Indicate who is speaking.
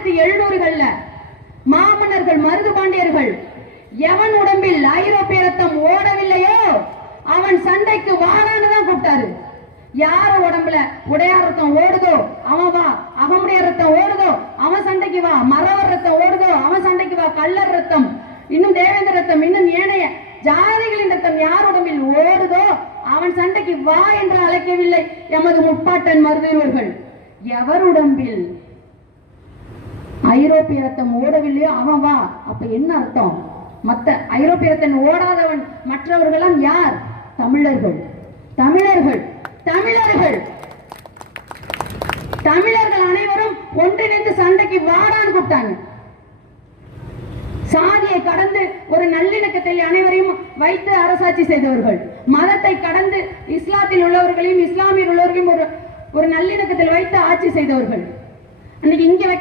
Speaker 1: ஆயிரத்தி எழுநூறுகள்ல மாமன்னர்கள் மருது பாண்டியர்கள் எவன் உடம்பில் ஐரோப்பிய ரத்தம் ஓடவில்லையோ அவன் சண்டைக்கு வாரான்னு தான் கூப்பிட்டாரு. யார உடம்புல உடையார் ரத்தம் ஓடுதோ அவன் வா அவனுடைய ரத்தம் ஓடுதோ அவன் சண்டைக்கு வா மரவர் ரத்தம் ஓடுதோ அவன் சண்டைக்கு வா கல்லர் ரத்தம் இன்னும் தேவேந்திர ரத்தம் இன்னும் ஏனைய ஜாதிகளின் ரத்தம் யார் உடம்பில் ஓடுதோ அவன் சண்டைக்கு வா என்று அழைக்கவில்லை எமது முப்பாட்டன் மருதுவர்கள் எவர் உடம்பில் ஐரோப்பிய ரத்தம் ஓடவில்லையோ அவன் வா. அப்ப என்ன அர்த்தம்? மத்த ஐரோப்பிய ரத்தன் ஓடாதவன் மற்றவர்களாம் யார்? தமிழர்கள். தமிழர்கள். தமிழர்கள். தமிழர்கள் அனைவரும் ஒன்றிணைந்து சண்டைக்கு வாடான்னு கூப்பிட்டாங்க. சாதியை கடந்து ஒரு நல்லிணக்கத்தை அனைவரையும் வைத்து அரசாட்சி செய்தவர்கள். மதத்தை கடந்து இஸ்லாத்தில் உள்ளவர்களையும் இஸ்லாமியில் உள்ளவர்களையும் ஒரு ஒரு நல்லிணக்கத்தில் வைத்து ஆட்சி செய்தவர்கள். அன்னைக்கு இங்க வைக்க